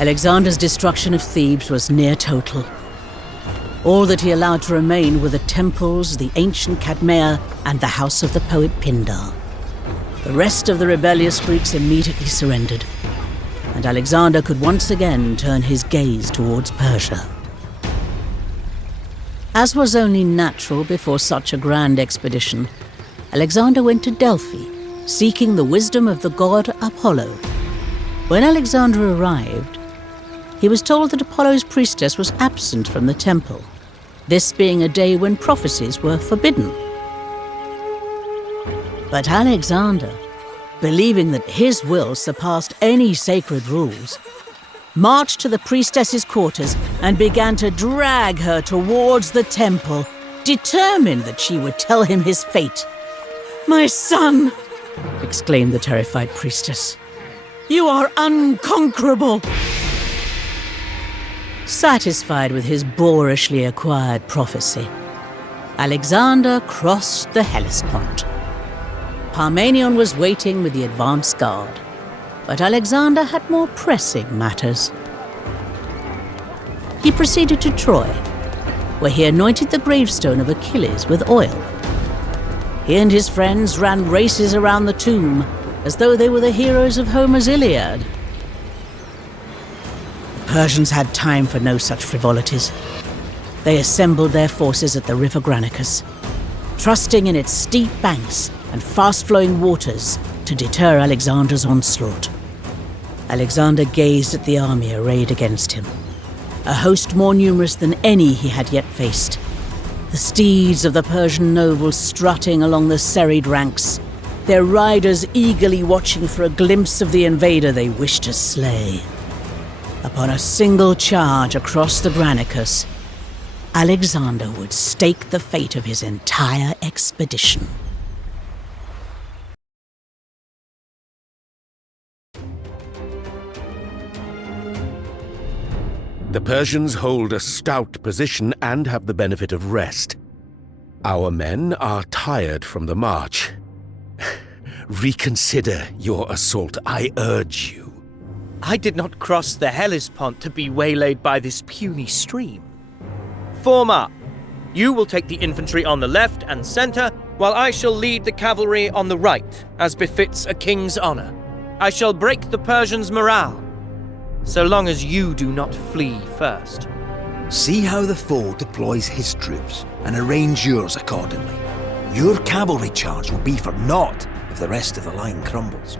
Alexander's destruction of Thebes was near total. All that he allowed to remain were the temples, the ancient Cadmea, and the house of the poet Pindar. The rest of the rebellious Greeks immediately surrendered, and Alexander could once again turn his gaze towards Persia. As was only natural before such a grand expedition, Alexander went to Delphi, seeking the wisdom of the god Apollo. When Alexander arrived, he was told that Apollo's priestess was absent from the temple, this being a day when prophecies were forbidden. But Alexander, believing that his will surpassed any sacred rules, marched to the priestess's quarters and began to drag her towards the temple, determined that she would tell him his fate. "My son!" exclaimed the terrified priestess. "You are unconquerable!" Satisfied with his boorishly acquired prophecy, Alexander crossed the Hellespont. Parmenion was waiting with the advance guard, but Alexander had more pressing matters. He proceeded to Troy, where he anointed the gravestone of Achilles with oil. He and his friends ran races around the tomb, as though they were the heroes of Homer's Iliad. The Persians had time for no such frivolities. They assembled their forces at the river Granicus, trusting in its steep banks and fast-flowing waters to deter Alexander's onslaught. Alexander gazed at the army arrayed against him, a host more numerous than any he had yet faced. The steeds of the Persian nobles strutting along the serried ranks, their riders eagerly watching for a glimpse of the invader they wished to slay. Upon a single charge across the Granicus, Alexander would stake the fate of his entire expedition. The Persians hold a stout position and have the benefit of rest. Our men are tired from the march. Reconsider your assault, I urge you. I did not cross the Hellespont to be waylaid by this puny stream. Form up. You will take the infantry on the left and center, while I shall lead the cavalry on the right, as befits a king's honor. I shall break the Persians' morale, so long as you do not flee first. See how the foe deploys his troops, and arrange yours accordingly. Your cavalry charge will be for naught if the rest of the line crumbles.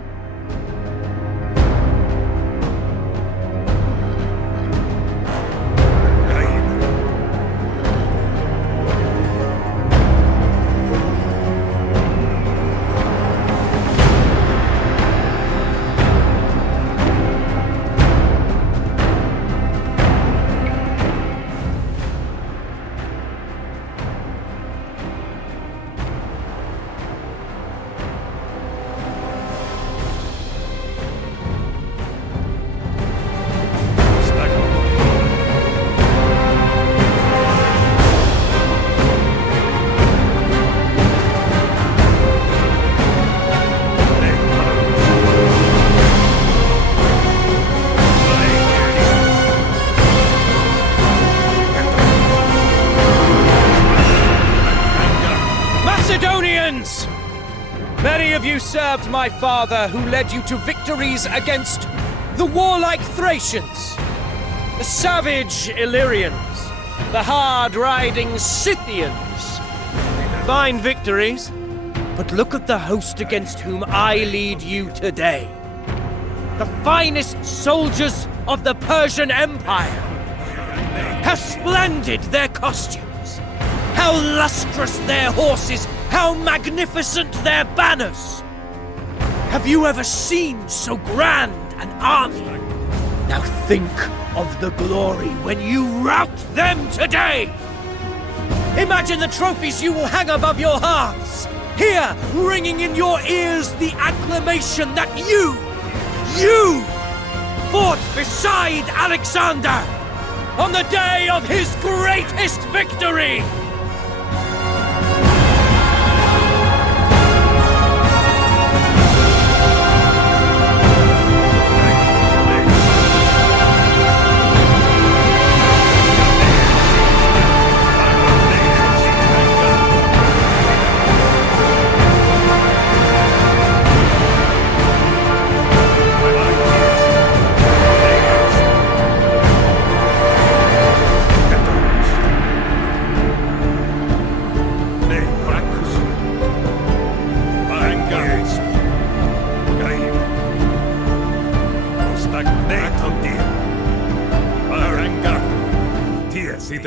Many of you served my father, who led you to victories against the warlike Thracians, the savage Illyrians, the hard-riding Scythians. Fine victories, but look at the host against whom I lead you today. The finest soldiers of the Persian Empire. How splendid their costumes! How lustrous their horses! How magnificent their banners! Have you ever seen so grand an army? Now think of the glory when you rout them today! Imagine the trophies you will hang above your hearths! Here, ringing in your ears the acclamation that you fought beside Alexander on the day of his greatest victory!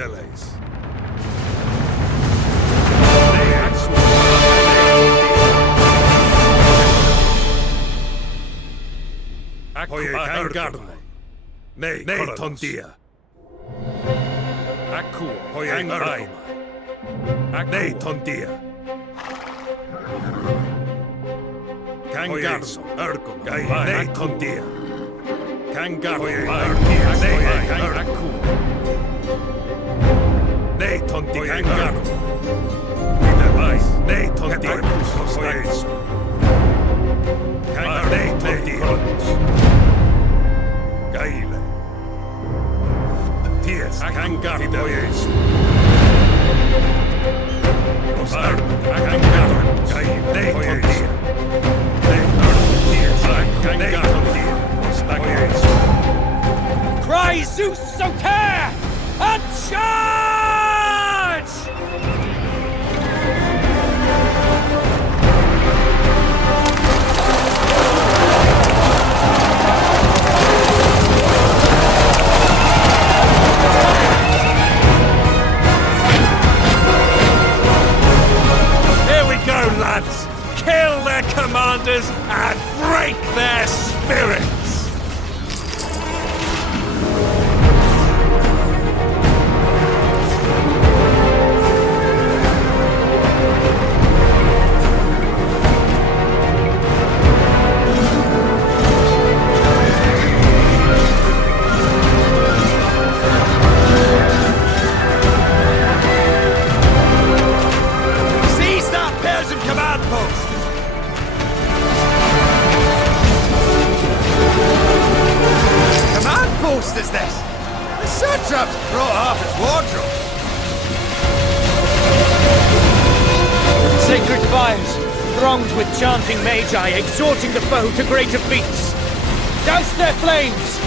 Fideles. Nei tondia. Aku hoye armai. Nei tondia. Kangarso ergon gai nei tondia. Kangarso ergon nei aku. Nei tondia kangarso. Nei tondia. Kangarso nei tondia. Gaile. Ties kangarso yes. Osar kangarso gaile nei tondia. Cry Zeus Soter and charge! Here we go, lads! Kill their commanders and break their spirits! Seize that Persian command post! Command post is this? The satrap's brought half his wardrobe. Sacred fires, thronged with chanting magi, exhorting the foe to greater feats. Douse their flames!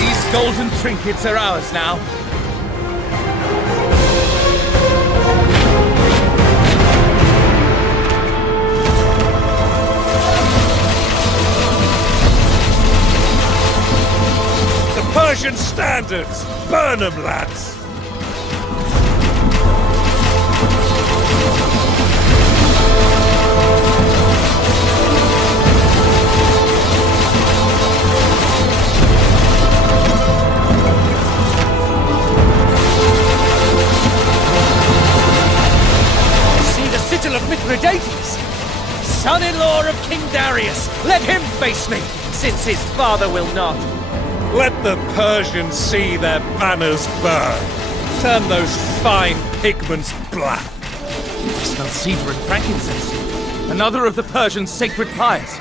These golden trinkets are ours now. Persian standards! Burn them, lads! See the sigil of Mithridates! Son-in-law of King Darius! Let him face me, since his father will not. Let the Persians see their banners burn. Turn those fine pigments black. I smell cedar and frankincense. Another of the Persian sacred pyres.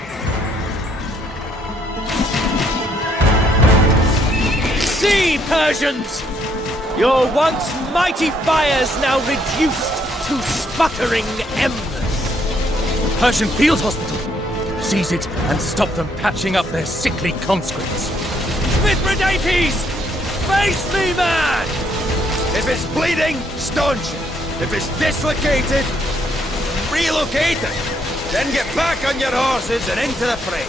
See, Persians! Your once mighty fires now reduced to sputtering embers. Persian field hospital. Seize it and stop them patching up their sickly conscripts. Mithridates! Face me, man! If it's bleeding, staunch it. If it's dislocated, relocate it. Then get back on your horses and into the fray.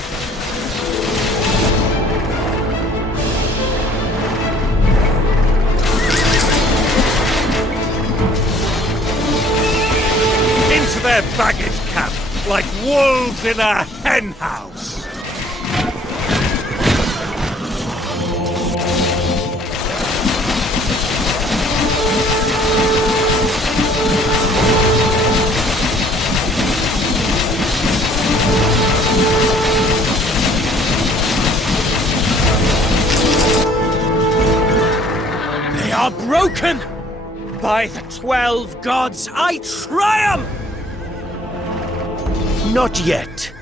Into their baggage camp, like wolves in a henhouse. They are broken! By the 12 gods, I triumph! Not yet.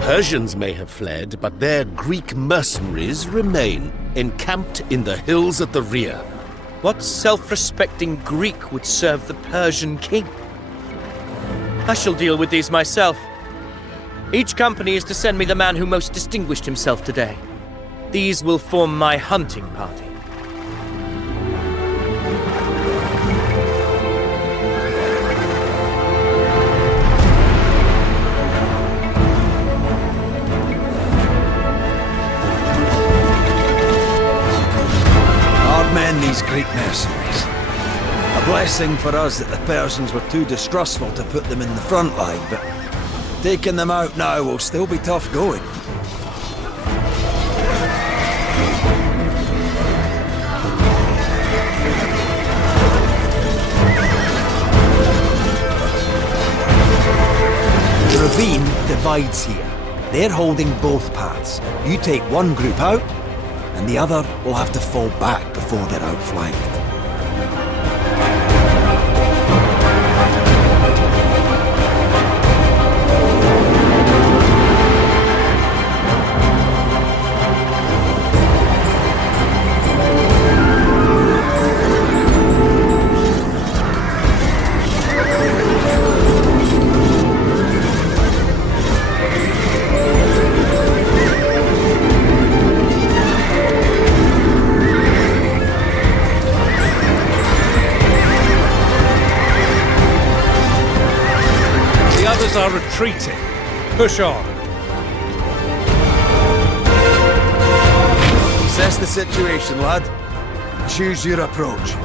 Persians may have fled, but their Greek mercenaries remain, encamped in the hills at the rear. What self-respecting Greek would serve the Persian king? I shall deal with these myself. Each company is to send me the man who most distinguished himself today. These will form my hunting party. blessing for us that the Persians were too distrustful to put them in the front line, but taking them out now will still be tough going. The ravine divides here. They're holding both paths. You take one group out, and the other will have to fall back before they're outflanked. Are retreating. Push on. Assess the situation, lad. Choose your approach.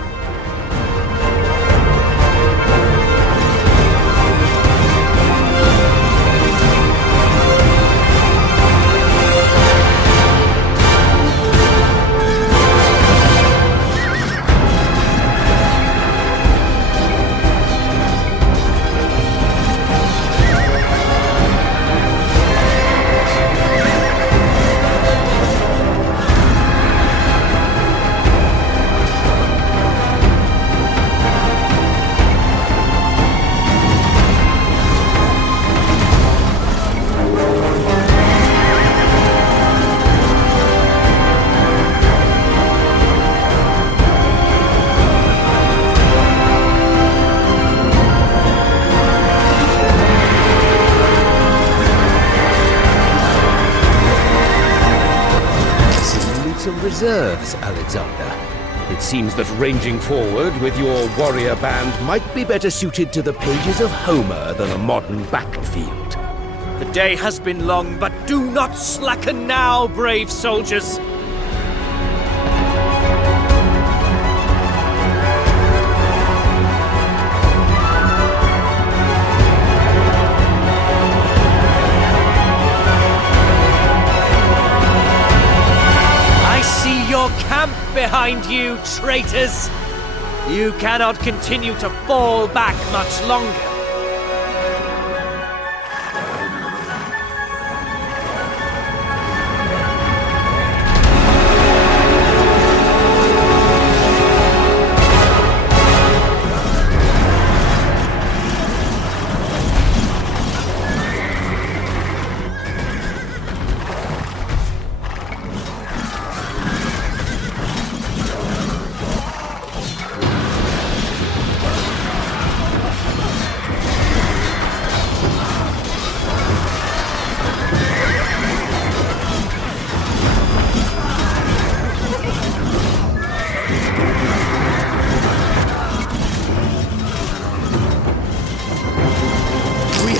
Reserves, Alexander. It seems that ranging forward with your warrior band might be better suited to the pages of Homer than a modern battlefield. The day has been long, but do not slacken now, brave soldiers. Camp behind you, traitors! You cannot continue to fall back much longer.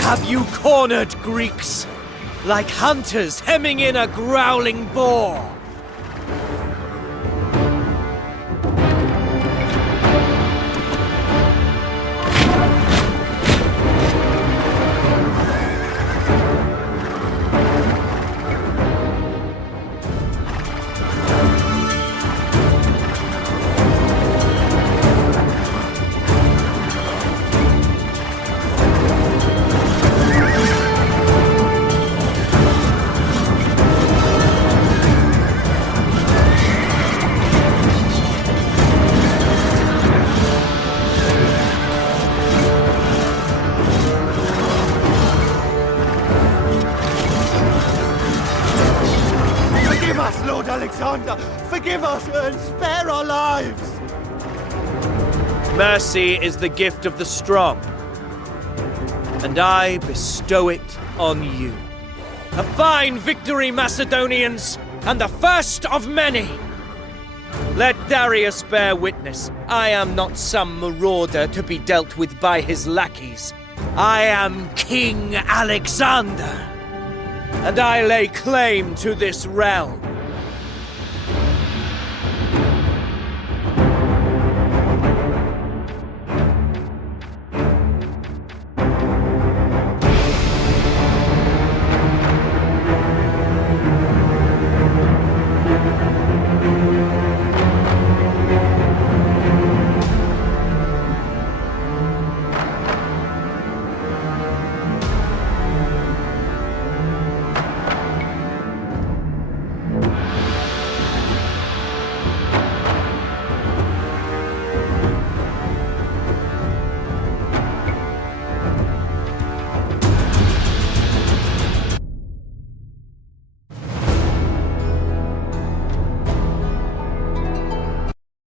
Have you cornered, Greeks? Like hunters hemming in a growling boar. Alexander, forgive us and spare our lives! Mercy is the gift of the strong, and I bestow it on you. A fine victory, Macedonians, and the first of many! Let Darius bear witness. I am not some marauder to be dealt with by his lackeys. I am King Alexander, and I lay claim to this realm.